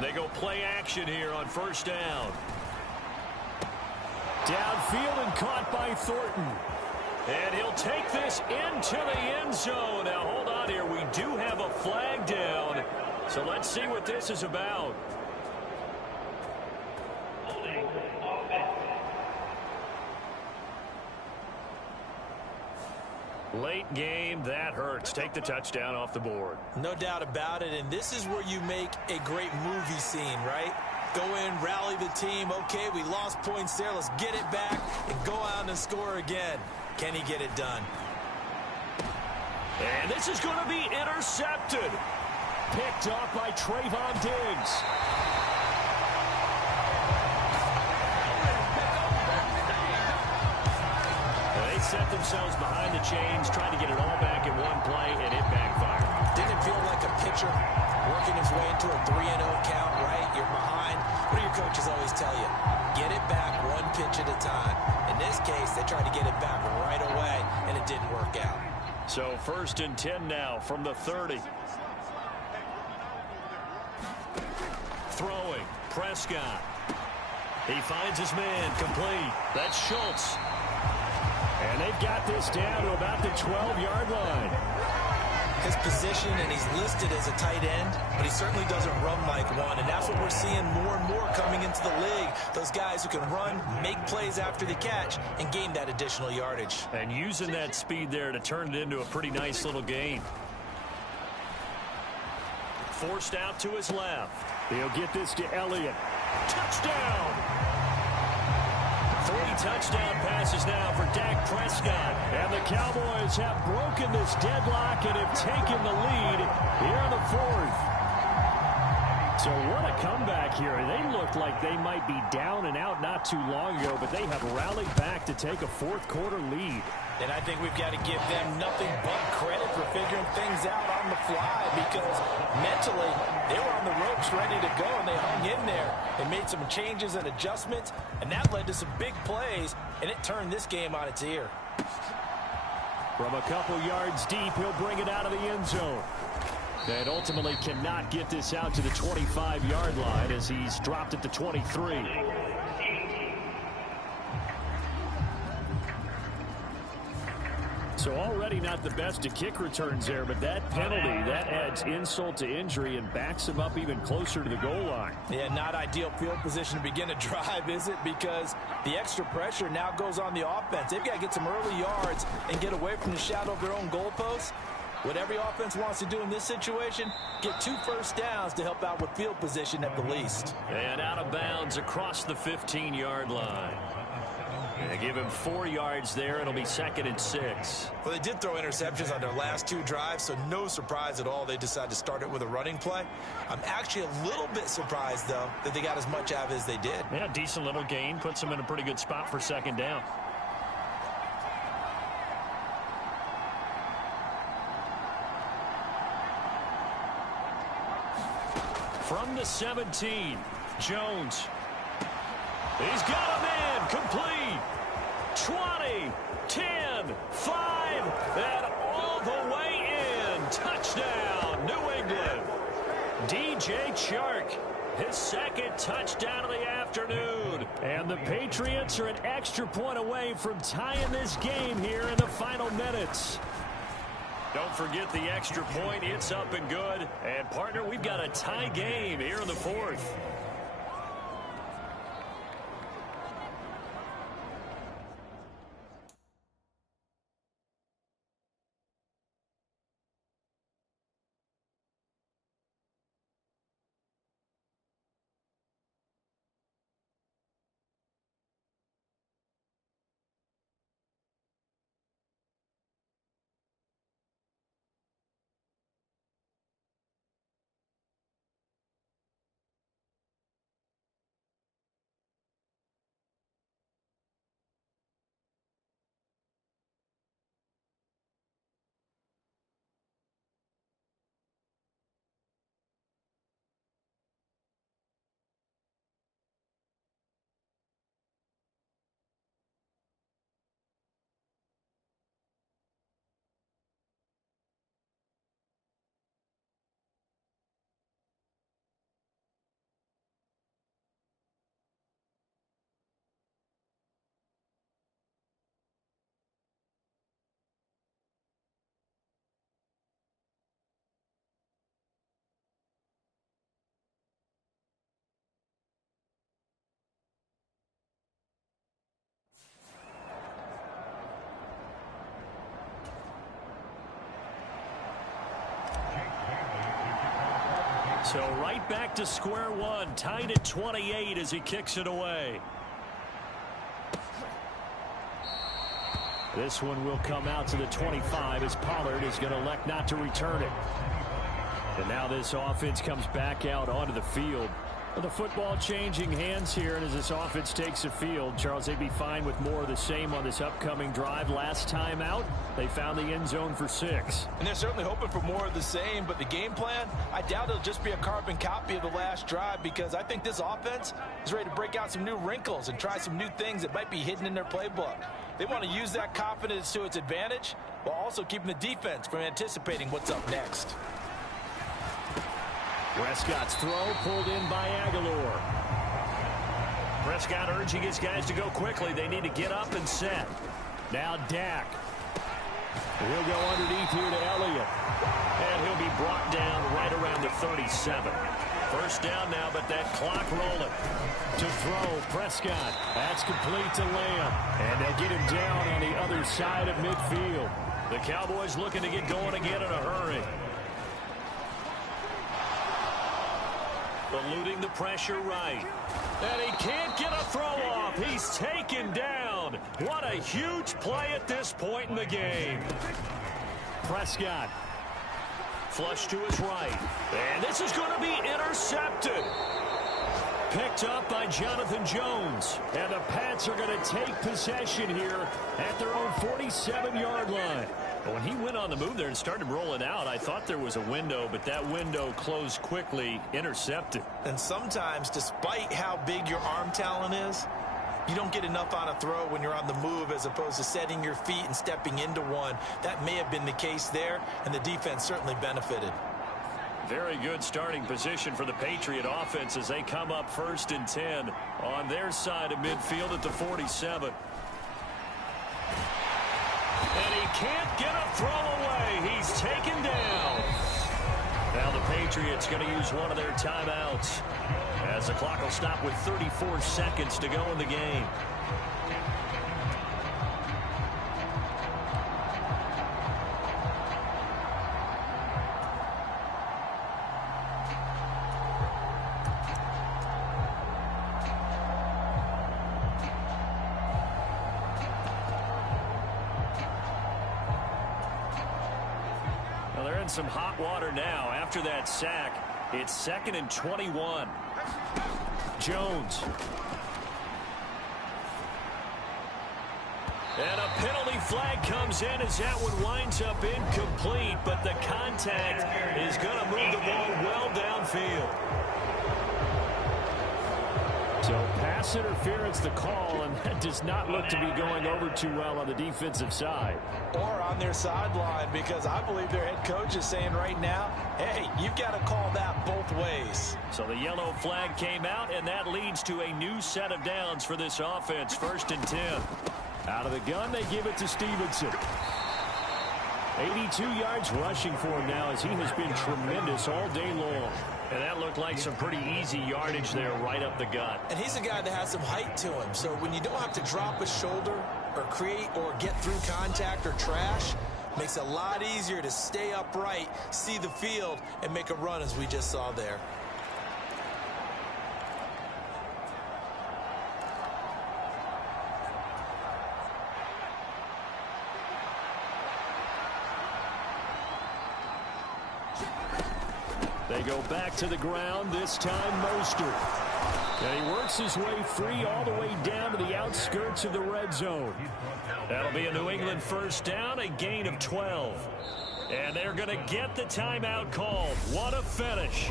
They go play action here on first down. Downfield and caught by Thornton. And he'll take this into the end zone. Now, hold on here. We do have a flag down. So let's see what this is about. Late game, that hurts. Take the touchdown off the board. No doubt about it, and this is where you make a great movie scene, right? Go in, rally the team. Okay, we lost points there. Let's get it back and go out and score again. Can he get it done? And this is going to be intercepted. Picked off by Trayvon Diggs. They set themselves behind the chains, trying to get it all back in one play, and it backfired. Didn't it feel like a pitcher working his way into a 3-0 count, right? You're behind. What do your coaches always tell you? Get it back one pitch at a time. In this case, they tried to get it back right away, and it didn't work out. So 1st and 10 now from the 30. Throwing, Prescott. He finds his man, complete. That's Schultz. And they've got this down to about the 12-yard line. His position, and he's listed as a tight end, but he certainly doesn't run like one, and that's what we're seeing more and more coming into the league. Those guys who can run, make plays after the catch, and gain that additional yardage. And using that speed there to turn it into a pretty nice little gain. Forced out to his left. He'll get this to Elliott. Touchdown! 3 touchdown passes now for Dak Prescott. And the Cowboys have broken this deadlock and have taken the lead here in the fourth. So what a comeback here. They looked like they might be down and out not too long ago, but they have rallied back to take a fourth quarter lead. And I think we've got to give them nothing but credit for figuring things out on the fly, because mentally they were on the ropes ready to go, and they hung in there. They made some changes and adjustments, and that led to some big plays, and it turned this game on its ear. From a couple yards deep, he'll bring it out of the end zone. And ultimately cannot get this out to the 25-yard line as he's dropped at the 23. So already not the best to kick returns there, but that penalty, that adds insult to injury and backs him up even closer to the goal line. Yeah, not ideal field position to begin a drive, is it? Because the extra pressure now goes on the offense. They've got to get some early yards and get away from the shadow of their own goalposts. What every offense wants to do in this situation, get 2 first downs to help out with field position at the least. And out of bounds across the 15-yard line. And they give him 4 yards there. It'll be 2nd and 6. Well, they did throw interceptions on their last 2 drives, so no surprise at all they decided to start it with a running play. I'm actually a little bit surprised, though, that they got as much out of it as they did. Yeah, decent little gain. Puts them in a pretty good spot for 2nd down. From the 17, Jones. He's got a man, complete. 20, 10, 5, and all the way in. Touchdown. New England. DJ Chark, his second touchdown of the afternoon. And the Patriots are an extra point away from tying this game here in the final minutes. Don't forget the extra point. It's up and good. And, partner, we've got a tie game here in the fourth. So right back to square one, tied at 28 as he kicks it away. This one will come out to the 25 as Pollard is going to elect not to return it. And now this offense comes back out onto the field. Well, the football changing hands here, and as this offense takes the field, Charles, they'd be fine with more of the same on this upcoming drive. Last time out, they found the end zone for 6. And they're certainly hoping for more of the same, but the game plan, I doubt it'll just be a carbon copy of the last drive, because I think this offense is ready to break out some new wrinkles and try some new things that might be hidden in their playbook. They want to use that confidence to its advantage while also keeping the defense from anticipating what's up next. Prescott's throw pulled in by Aguilar. Prescott urging his guys to go quickly. They need to get up and set. Now Dak. He'll go underneath here to Elliott. And he'll be brought down right around the 37. First down now, but that clock rolling. To throw, Prescott. That's complete to Lamb. And they'll get him down on the other side of midfield. The Cowboys looking to get going again in a hurry. Eluding the pressure right. And he can't get a throw off. He's taken down. What a huge play at this point in the game. Prescott. Flush to his right. And this is going to be intercepted. Picked up by Jonathan Jones. And the Pats are going to take possession here at their own 47-yard line. When he went on the move there and started rolling out, I thought there was a window, but that window closed quickly, intercepted. And sometimes, despite how big your arm talent is, you don't get enough on a throw when you're on the move as opposed to setting your feet and stepping into one. That may have been the case there, and the defense certainly benefited. Very good starting position for the Patriot offense as they come up 1st and 10 on their side of midfield at the 47. And he can't get a throw away. He's taken down. Now the Patriots going to use one of their timeouts as the clock will stop with 34 seconds to go in the game. Some hot water now after that sack. It's 2nd and 21. Jones. And a penalty flag comes in as that one winds up incomplete, but the contact is going to move the ball well downfield. So pass interference the call, and that does not look to be going over too well on the defensive side. Or on their sideline, because I believe their head coach is saying right now, hey, you've got to call that both ways. So the yellow flag came out, and that leads to a new set of downs for this offense. 1st and 10. Out of the gun, they give it to Stevenson. 82 yards rushing for him now, as he has been tremendous all day long. And that looked like some pretty easy yardage there right up the gut. And he's a guy that has some height to him. So when you don't have to drop a shoulder or create or get through contact or trash, makes it a lot easier to stay upright, see the field, and make a run as we just saw there. They go back to the ground, this time Mostert. And he works his way free all the way down to the outskirts of the red zone. That'll be a New England 1st down, a gain of 12. And they're going to get the timeout called. What a finish.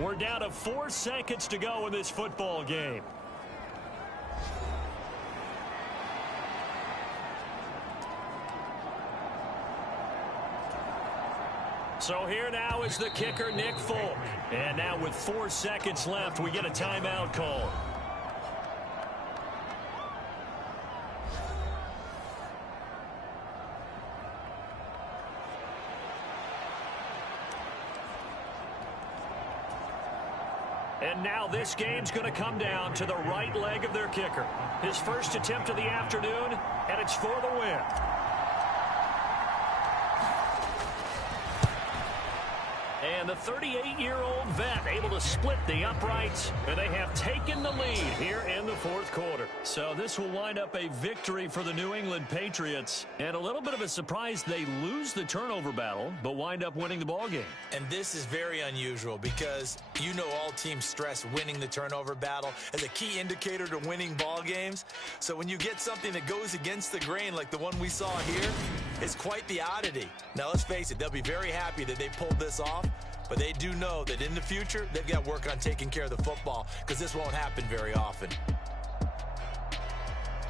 We're down to 4 seconds to go in this football game. So here now is the kicker, Nick Folk. And now with 4 seconds left, we get a timeout call. And now this game's going to come down to the right leg of their kicker. His first attempt of the afternoon, and it's for the win. And the 38-year-old vet able to split the uprights, and they have taken the lead here in the 4th quarter. So this will wind up a victory for the New England Patriots. And a little bit of a surprise, they lose the turnover battle, but wind up winning the ballgame. And this is very unusual because you know all teams stress winning the turnover battle as a key indicator to winning ball games. So when you get something that goes against the grain like the one we saw here, it's quite the oddity. Now let's face it, they'll be very happy that they pulled this off, but they do know that in the future they've got work on taking care of the football because this won't happen very often.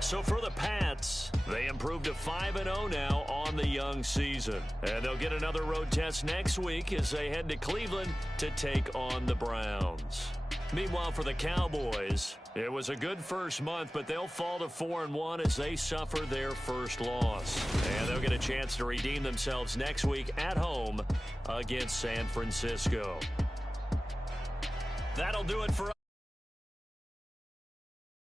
So for the Pats, they improved to 5-0 now on the young season. And they'll get another road test next week as they head to Cleveland to take on the Browns. Meanwhile, for the Cowboys, it was a good first month, but they'll fall to 4-1 as they suffer their first loss. And they'll get a chance to redeem themselves next week at home against San Francisco. That'll do it for us.